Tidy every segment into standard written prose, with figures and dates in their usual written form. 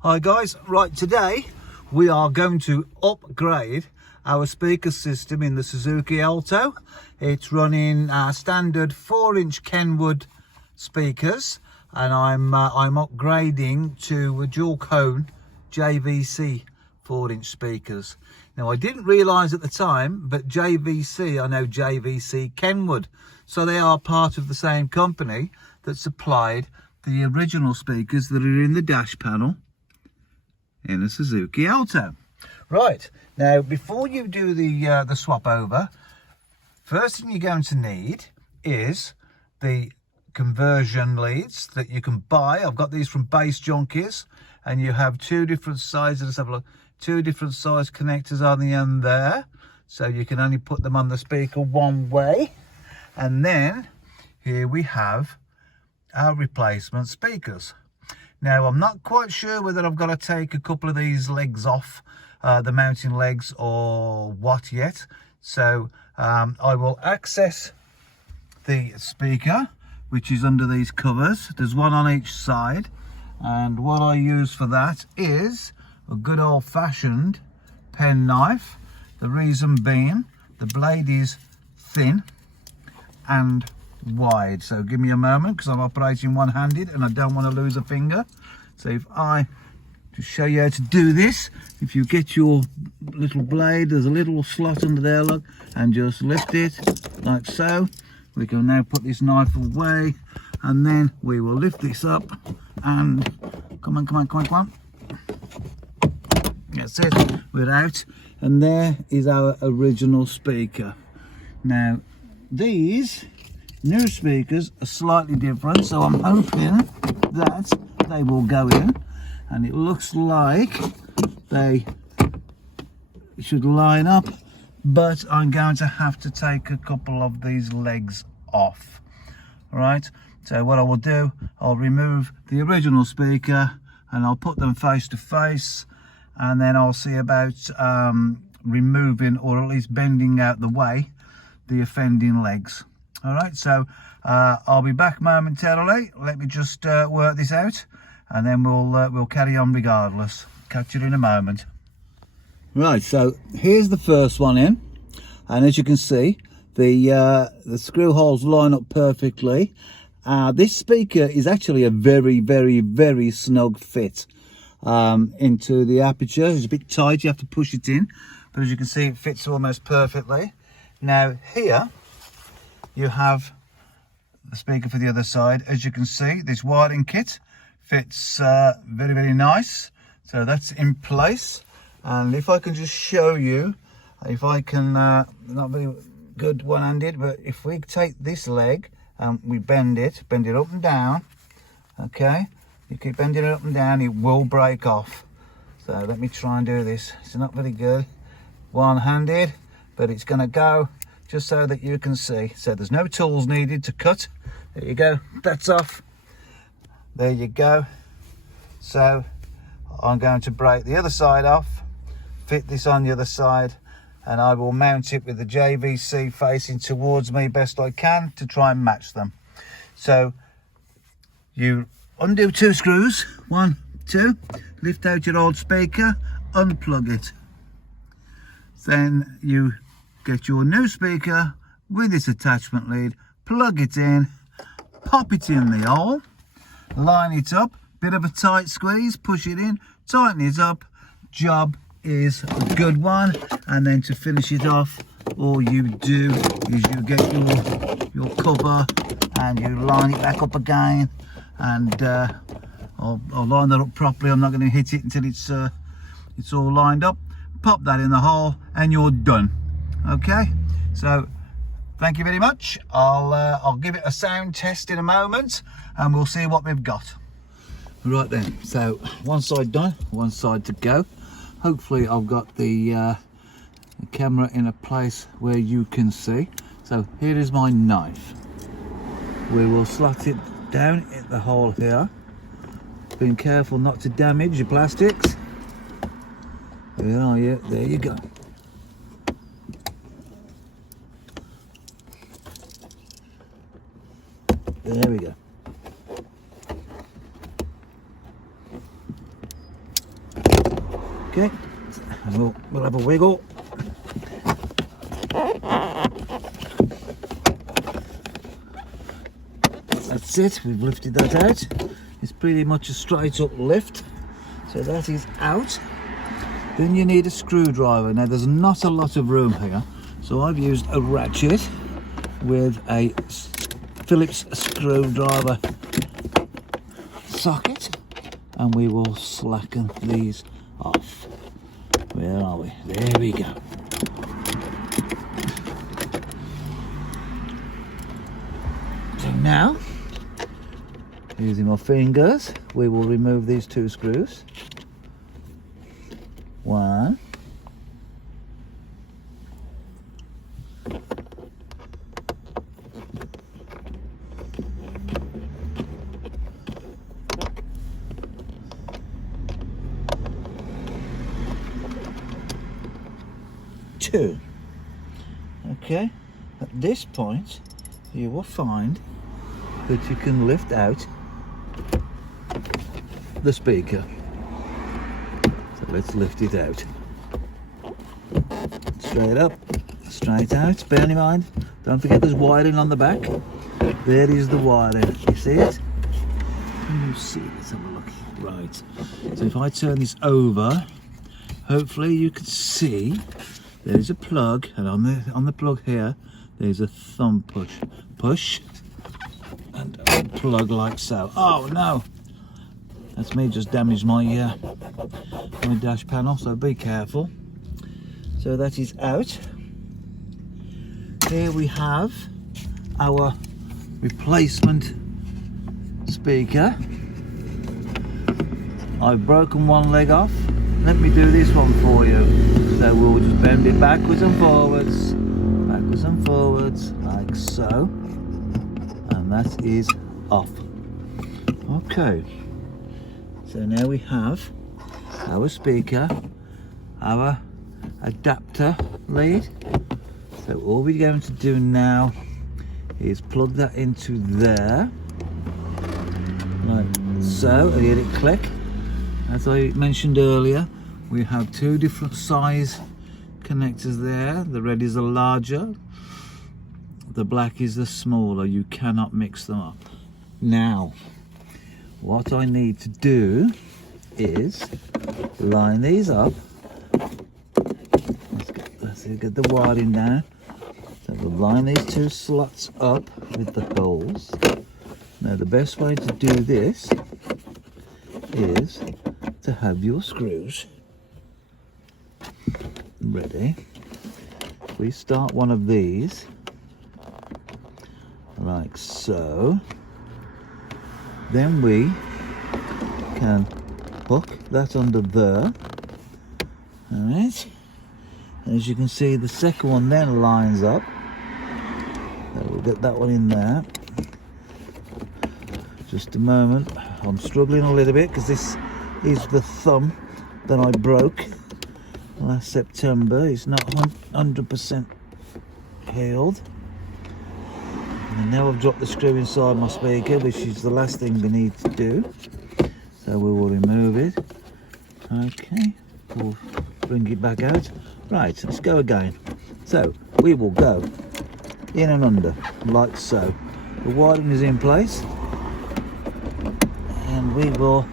Hi guys, right, today we are going to upgrade our speaker system in the Suzuki Alto. It's running standard 4-inch Kenwood speakers, and I'm upgrading to dual cone JVC 4-inch speakers. Now, I didn't realise at the time, but JVC, I know JVC Kenwood, so they are part of the same company that supplied the original speakers that are in the dash panel in a Suzuki Alto. Right, now before you do the swap over, first thing you're going to need is the conversion leads that you can buy. I've got these from Bass Junkies, and you have two different sizes. Let's have a look. Two different size connectors on the end there, so you can only put them on the speaker one way. And then here we have our replacement speakers. Now, I'm not quite sure whether I've got to take a couple of these legs off, the mounting legs, or what yet. So I will access the speaker, which is under these covers. There's one on each side, and what I use for that is a good old-fashioned pen knife. The reason being, the blade is thin and wide. So give me a moment, because I'm operating one-handed and I don't want to lose a finger. So if I to show you how to do this, if you get your little blade, there's a little slot under there, look, and just lift it like so. We can now put this knife away, and then we will lift this up and come on. That's it, we're out, and there is our original speaker. Now, these new speakers are slightly different, so I'm hoping that they will go in, and it looks like they should line up, but I'm going to have to take a couple of these legs off. Right, so what I will do, I'll remove the original speaker and I'll put them face to face, and then I'll see about removing, or at least bending out the way, the offending legs. All right, so I'll be back momentarily. Let me just work this out, and then we'll carry on regardless. Catch you in a moment. Right, so here's the first one in, and as you can see, the screw holes line up perfectly. This speaker is actually a very snug fit into the aperture. It's a bit tight, you have to push it in, but as you can see, it fits almost perfectly. Now here you have the speaker for the other side. As you can see, this wiring kit fits very nice, so that's in place. And if I can just show you, if I can, not very good one-handed, but if we take this leg and we bend it up and down, okay, you keep bending it up and down, it will break off. So let me try and do this. It's not very good one-handed, but it's going to go just so that you can see. So there's no tools needed to cut. There you go, that's off. There you go. So I'm going to break the other side off, fit this on the other side, and I will mount it with the JVC facing towards me best I can to try and match them. So you undo two screws, 1, 2, lift out your old speaker, unplug it. Then you get your new speaker with this attachment lead, plug it in, pop it in the hole, line it up, bit of a tight squeeze, push it in, tighten it up, job is a good one. And then to finish it off, all you do is you get your cover and you line it back up again, and I'll line that up properly. I'm not going to hit it until it's all lined up. Pop that in the hole and you're done. Okay, so thank you very much. I'll give it a sound test in a moment and we'll see what we've got. Right then, so one side done, one side to go. Hopefully I've got the camera in a place where you can see. So here is my knife. We will slot it down in the hole here, being careful not to damage your plastics. There are you, there you go. There we go. Okay, so we'll have a wiggle. That's it, we've lifted that out. It's pretty much a straight up lift, so that is out. Then you need a screwdriver. Now there's not a lot of room here, so I've used a ratchet with a Phillips screwdriver socket, and we will slacken these off. Where are we? There we go. So now, using my fingers, we will remove these two screws. One. Two. Okay, at this point you will find that you can lift out the speaker. So let's lift it out. Straight up, straight out. Bear in mind, don't forget there's wiring on the back. There is the wiring. You see it? Can you see it? Let's have a look. Right. So if I turn this over, hopefully you can see there is a plug, and on the plug here there's a thumb push and a plug like so. Oh no, that's me, just damaged my dash panel, so be careful. So that is out. Here we have our replacement speaker. I've broken one leg off. Let me do this one for you. So we'll just bend it backwards and forwards, like so, and that is off. Okay, so now we have our speaker, our adapter lead. So all we're going to do now is plug that into there, like so. I hear it click. As I mentioned earlier, we have two different size connectors there. The red is the larger, the black is the smaller. You cannot mix them up. Now, what I need to do is line these up. Let's get the wiring down. So we'll line these two slots up with the holes. Now the best way to do this is to have your screws ready. We start one of these like so, then we can hook that under there. All right, as you can see, the second one then lines up, so we'll get that one in there. Just a moment, I'm struggling a little bit because this is the thumb that I broke last September. It's not 100% healed. And now I've dropped the screw inside my speaker, which is the last thing we need to do. So we will remove it. Okay, we'll bring it back out. Right, let's go again. So we will go in and under, like so. The wiring is in place, and we will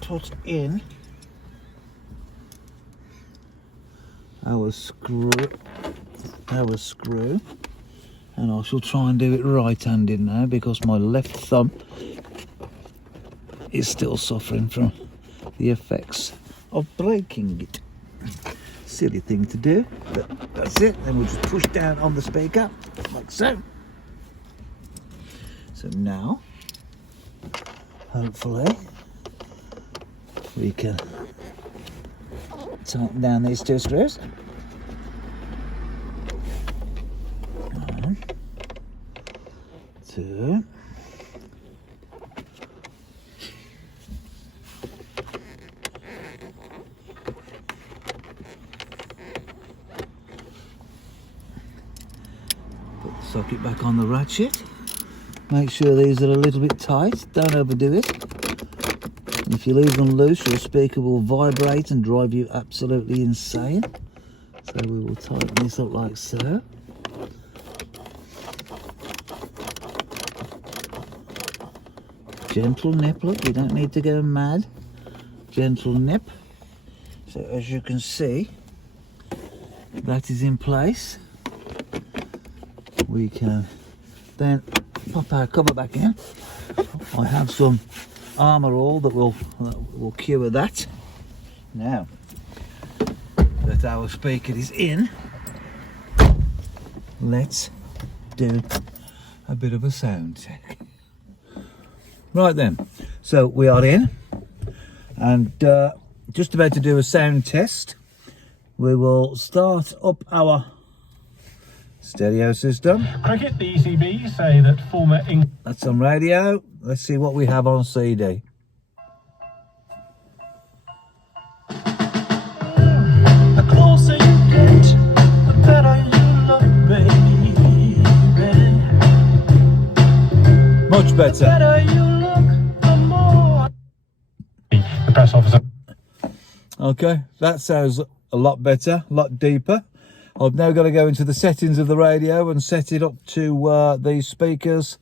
put in our screw, and I shall try and do it right-handed now because my left thumb is still suffering from the effects of breaking it. Silly thing to do, but that's it. Then we'll just push down on the speaker like so. So now, hopefully, we can tighten down these two screws. One, two. Put the socket back on the ratchet. Make sure these are a little bit tight, don't overdo it. If you leave them loose, your speaker will vibrate and drive you absolutely insane. So we will tighten this up like so. Gentle nip, look, you don't need to go mad. Gentle nip. So as you can see, that is in place. We can then pop our cover back in. I have some Armour All that will cure that. Now that our speaker is in, let's do a bit of a sound check. Right then, so we are in and just about to do a sound test. We will start up our stereo system. Cricket, the ECB say that former England... That's on radio. Let's see what we have on CD. The closer you get, the better you look, baby. Much better. The better you look, the more... The press officer... Okay, that sounds a lot better, a lot deeper. I've now got to go into the settings of the radio and set it up to these speakers,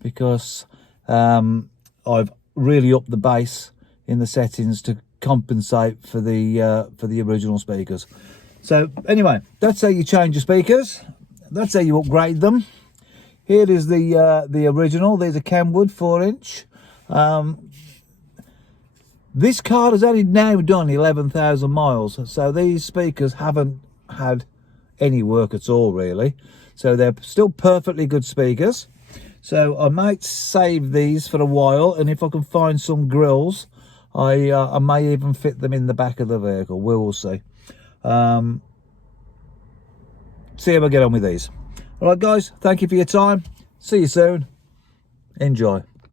because I've really upped the bass in the settings to compensate for the original speakers. So anyway, that's how you change your speakers. That's how you upgrade them. Here is the original. These are Kenwood 4-inch. This car has only now done 11,000 miles, so these speakers haven't had any work at all really, so they're still perfectly good speakers. So I might save these for a while, and if I can find some grills, I may even fit them in the back of the vehicle. We will see. See how I get on with these. All right guys, thank you for your time. See you soon. Enjoy.